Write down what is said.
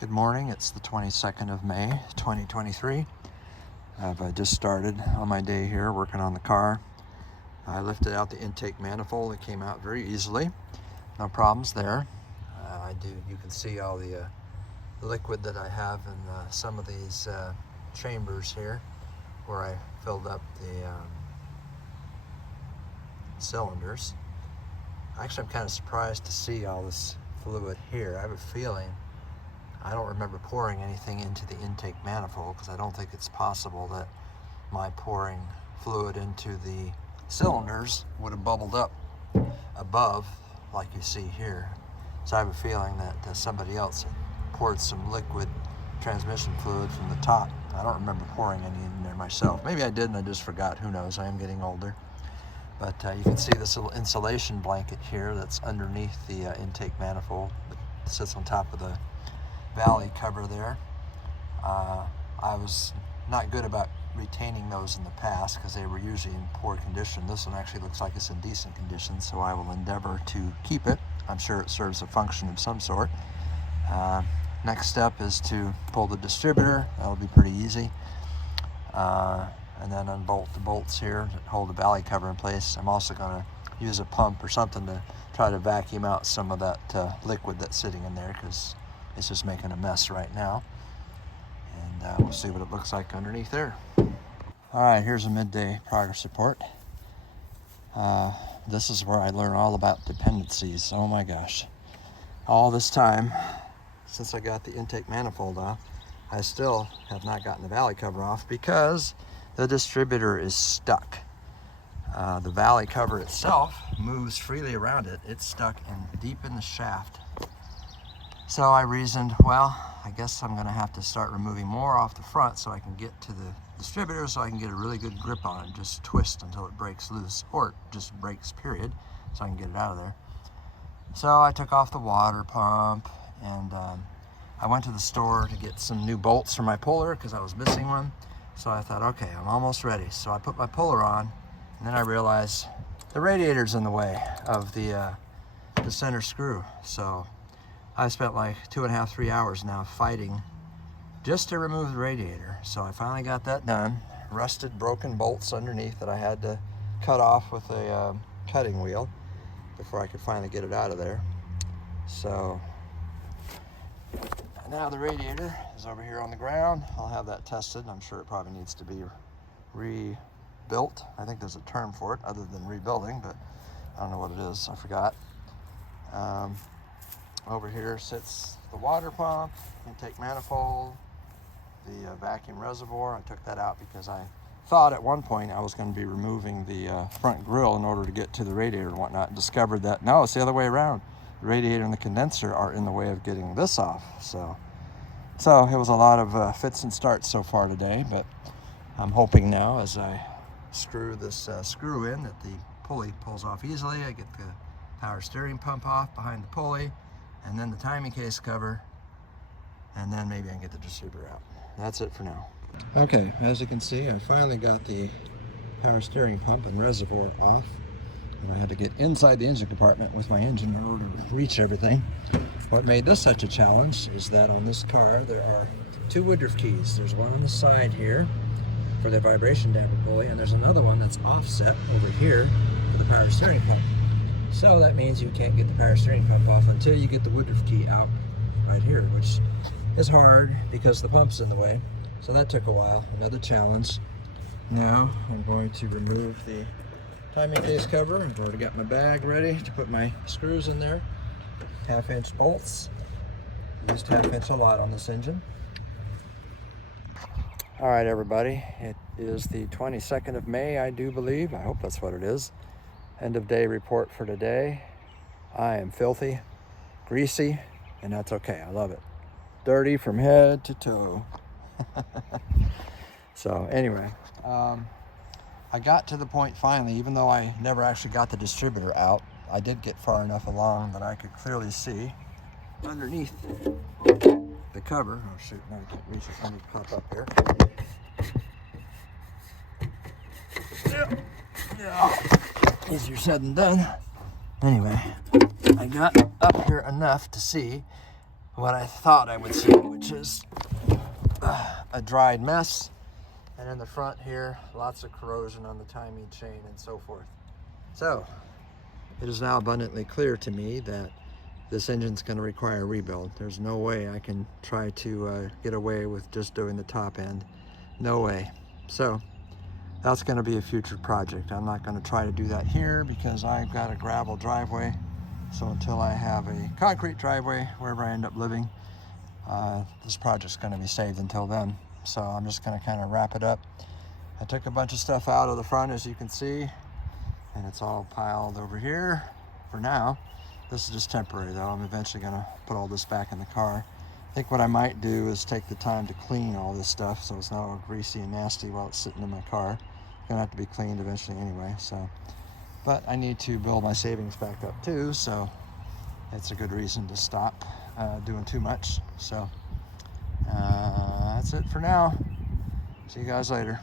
Good morning, it's the 22nd of May, 2023. I've just started on my day here working on the car. I lifted out the intake manifold. It came out very easily. No problems there. You can see all the liquid that I have in some of these chambers here where I filled up the cylinders. Actually, I'm kind of surprised to see all this fluid here. I have a feeling I don't remember pouring anything into the intake manifold because I don't think it's possible that my pouring fluid into the cylinders would have bubbled up above like you see here. So I have a feeling that somebody else poured some liquid transmission fluid from the top. I don't remember pouring any in there myself. Maybe I did and I just forgot. Who knows? I am getting older. But you can see this little insulation blanket here that's underneath the intake manifold. It sits on top of the valley cover there. I was not good about retaining those in the past because they were usually in poor condition. This one actually looks like it's in decent condition, so I will endeavor to keep it. I'm sure it serves a function of some sort. Next step is to pull the distributor. That'll be pretty easy. And then unbolt the bolts here that hold the valley cover in place. I'm also going to use a pump or something to try to vacuum out some of that liquid that's sitting in there because it's just making a mess right now. And we'll see what it looks like underneath there. All right, here's a midday progress report. This is where I learn all about dependencies. Oh my gosh. All this time, since I got the intake manifold off, I still have not gotten the valley cover off because the distributor is stuck. The valley cover itself moves freely around it. It's stuck deep in the shaft. So I reasoned, well, I guess I'm gonna have to start removing more off the front so I can get to the distributor so I can get a really good grip on it, just twist until it breaks loose, or it just breaks, period, so I can get it out of there. So I took off the water pump and I went to the store to get some new bolts for my puller because I was missing one. So I thought, okay, I'm almost ready. So I put my puller on and then I realized the radiator's in the way of the center screw. So I spent like 2.5, 3 hours now fighting just to remove the radiator. So I finally got that done. Rusted, broken bolts underneath that I had to cut off with a cutting wheel before I could finally get it out of there. So now the radiator is over here on the ground. I'll have that tested. I'm sure it probably needs to be rebuilt. I think there's a term for it other than rebuilding, but I don't know what it is. I forgot. Over here sits the water pump, intake manifold, the vacuum reservoir. I took that out because I thought at one point I was going to be removing the front grill in order to get to the radiator and whatnot, and discovered that no, it's the other way around. The radiator and the condenser are in the way of getting this off. So it was a lot of fits and starts so far today, but I'm hoping now as I screw this screw in that the pulley pulls off easily. I get the power steering pump off behind the pulley, and then the timing case cover, and then maybe I can get the distributor out. That's it for now. Okay, as you can see, I finally got the power steering pump and reservoir off, and I had to get inside the engine compartment with my engine in order to reach everything. What made this such a challenge is that on this car there are two Woodruff keys. There's one on the side here for the vibration damper pulley, and there's another one that's offset over here for the power steering pump. So that means you can't get the power steering pump off until you get the Woodruff key out right here, which is hard because the pump's in the way. So that took a while, another challenge. Now I'm going to remove the timing case cover. I've already got my bag ready to put my screws in there. 1/2-inch bolts. Used 1/2 inch a lot on this engine. All right, everybody. It is the 22nd of May, I do believe. I hope that's what it is. End of day report for today. I am filthy, greasy, and that's okay. I love it. Dirty from head to toe. So anyway, I got to the point finally, even though I never actually got the distributor out, I did get far enough along that I could clearly see underneath the cover. Oh shoot, now I can't reach it. Let me pop up here. Yeah. Easier said than done. Anyway, I got up here enough to see what I thought I would see, which is a dried mess. And in the front here, lots of corrosion on the timing chain and so forth. So it is now abundantly clear to me that this engine's going to require a rebuild. There's no way I can try to get away with just doing the top end. No way. So that's going to be a future project. I'm not going to try to do that here because I've got a gravel driveway. So until I have a concrete driveway wherever I end up living, this project's going to be saved until then. So I'm just going to kind of wrap it up. I took a bunch of stuff out of the front, as you can see, and it's all piled over here for now. This is just temporary though. I'm eventually going to put all this back in the car. I think what I might do is take the time to clean all this stuff so it's not all greasy and nasty while it's sitting in my car. It's going to have to be cleaned eventually anyway. So, but I need to build my savings back up too, so it's a good reason to stop doing too much. So that's it for now. See you guys later.